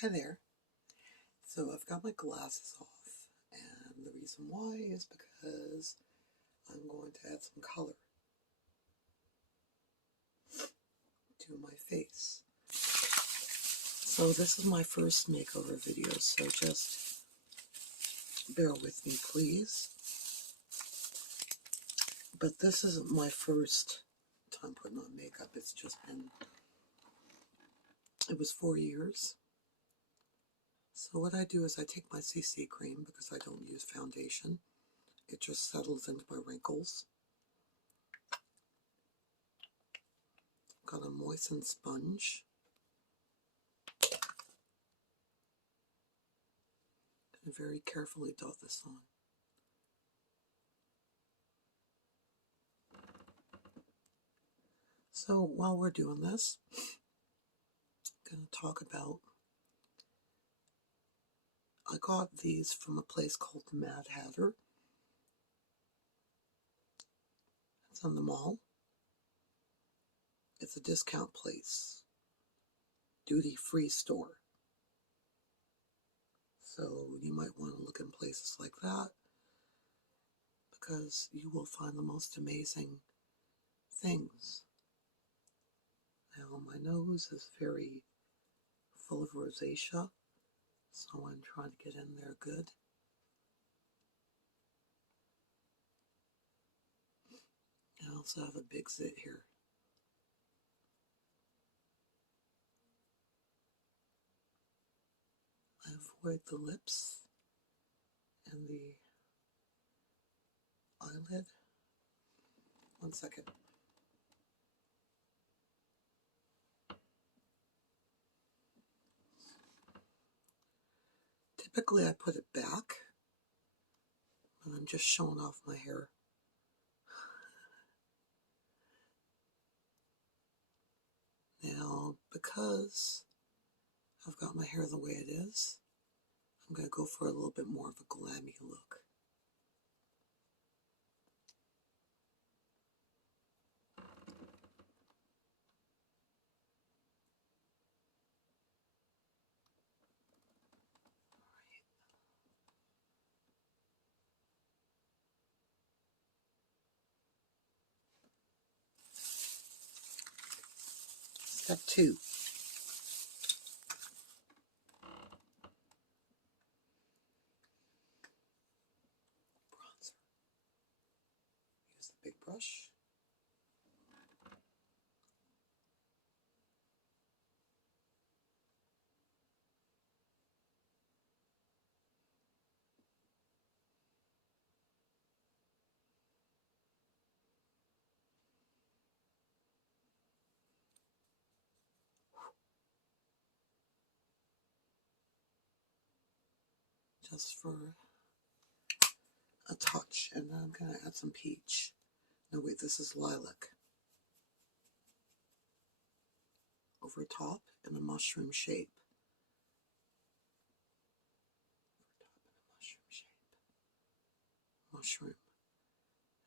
Hi there. So I've got my glasses off, and the reason why is because I'm going to add some color to my face. So this is my first makeover video, so just bear with me, please. But this isn't my first time putting on makeup. It's just been, it was 4 years. So what I do is I take my CC cream because I don't use foundation. It just settles into my wrinkles. Got a moistened sponge. And very carefully dot this on. So while we're doing this, I'm going to talk about, I got these from a place called the Mad Hatter. It's on the mall. It's a discount place, duty-free store. So you might want to look in places like that because you will find the most amazing things. Now my nose is very full of rosacea, so I'm trying to get in there good. I also have a big zit here. I avoid the lips and the eyelid. 1 second. Typically I put it back, but I'm just showing off my hair. Now, because I've got my hair the way it is, I'm going to go for a little bit more of a glamy look. Step 2. Bronzer. Use the big brush. Just for a touch, and then I'm going to add some peach. No wait, this is lilac. Over top in a mushroom shape. Mushroom.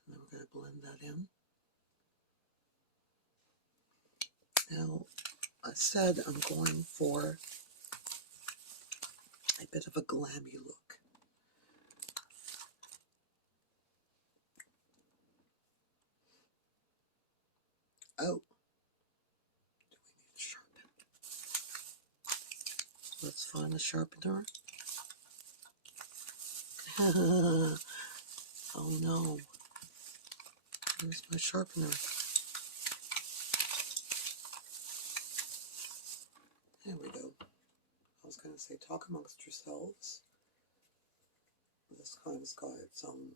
And then we're going to blend that in. Now, I said I'm going for a bit of a glammy look. Oh, do we need a sharpen? Let's find a sharpener. Oh no, where's my sharpener? There we go. I was going to say talk amongst yourselves. This kind's got its own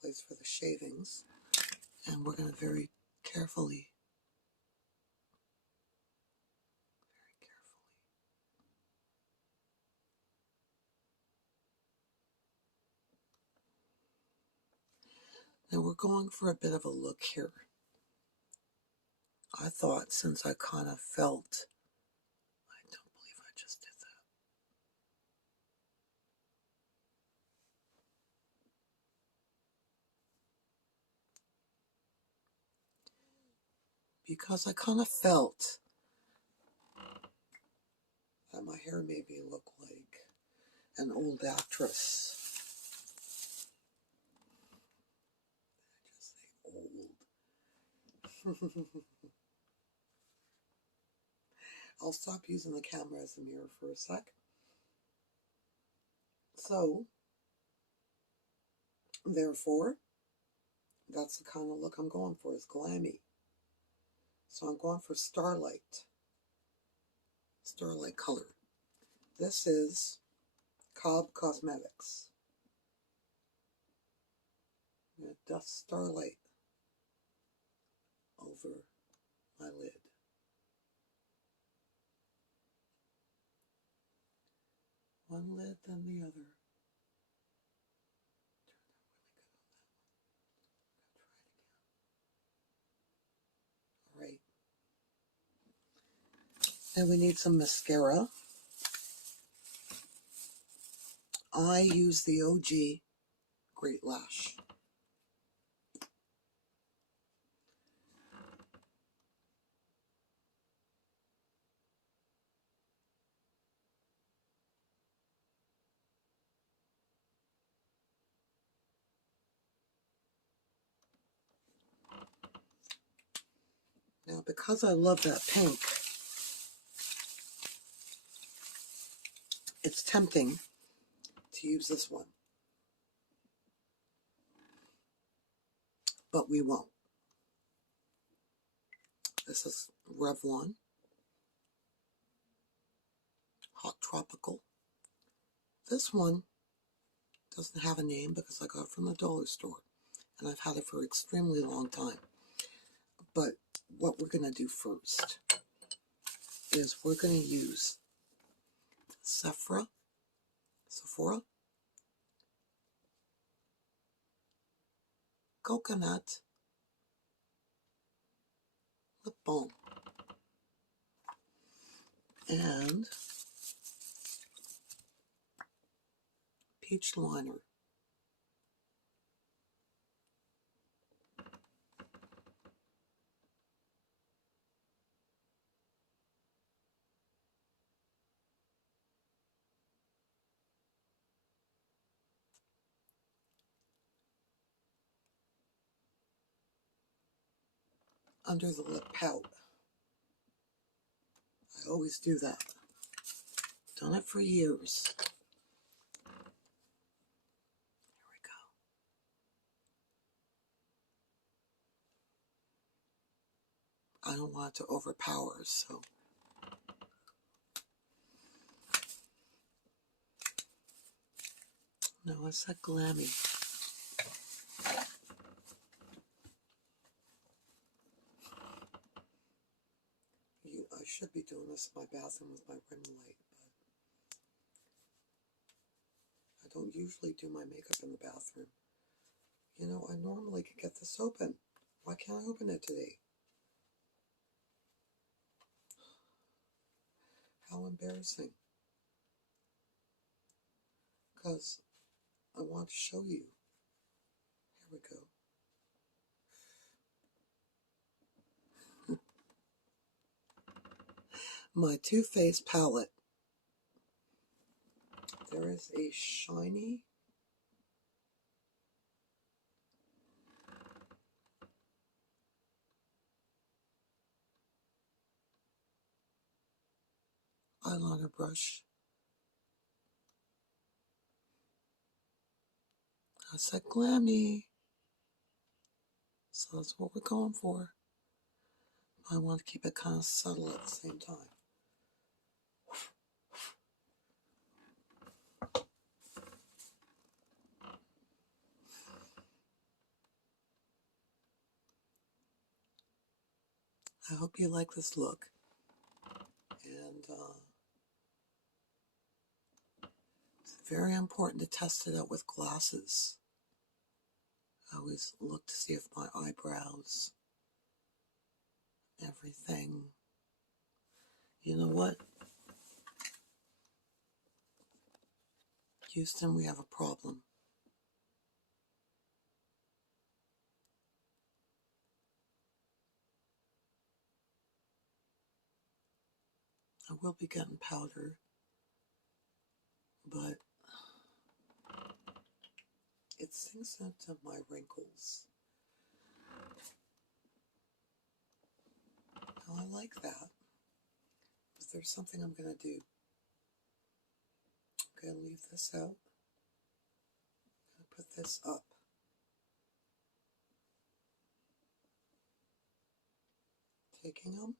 place for the shavings, and we're going to very carefully, now we're going for a bit of a look here. I thought since I kind of felt, I don't believe I just did that. Because I kind of felt hair made me look like an old actress. I just say old. I'll stop using the camera as a mirror for a sec. So, therefore, that's the kind of look I'm going for, is glammy. So I'm going for Starlight color. This is Cobb Cosmetics. I'm going to dust Starlight over my lid. One lid, then the other. All right. And we need some mascara. I use the OG Great Lash. Now, because I love that pink, it's tempting to use this one, but we won't. This is Revlon Hot Tropical. This one doesn't have a name because I got it from the dollar store, and I've had it for an extremely long time. But what we're going to do first is we're going to use Sephora Coconut Lip Balm and Peach Liner. Under the lip pout. I always do that. Done it for years. There we go. I don't want it to overpower, so. No, it's that glamy. I should be doing this in my bathroom with my ring light, but I don't usually do my makeup in the bathroom. You know, I normally could get this open. Why can't I open it today? How embarrassing. Because I want to show you. Here we go. My Too Faced palette. There is a shiny eyeliner brush. I said glammy. So that's what we're going for. I want to keep it kind of subtle at the same time. I hope you like this look. And it's very important to test it out with glasses. I always look to see if my eyebrows, everything. You know what? Houston, we have a problem. I will be getting powder but it sinks into my wrinkles. Now, I like that, but there's something I'm going to do. I'm going to leave this out. I'm going to put this up. Taking them,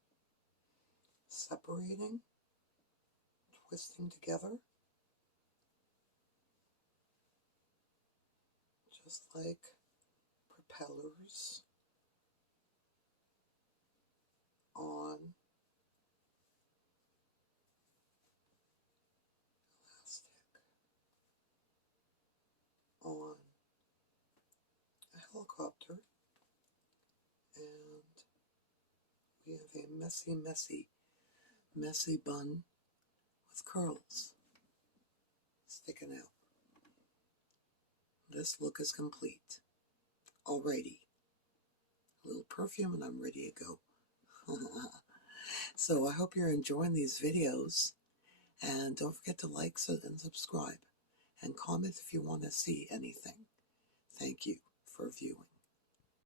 separating, twisting together, just like propellers on elastic on a helicopter, and we have a messy bun with curls sticking out. This look is complete. Alrighty. A little perfume and I'm ready to go. So I hope you're enjoying these videos, and don't forget to like and subscribe and comment if you want to see anything. Thank you for viewing.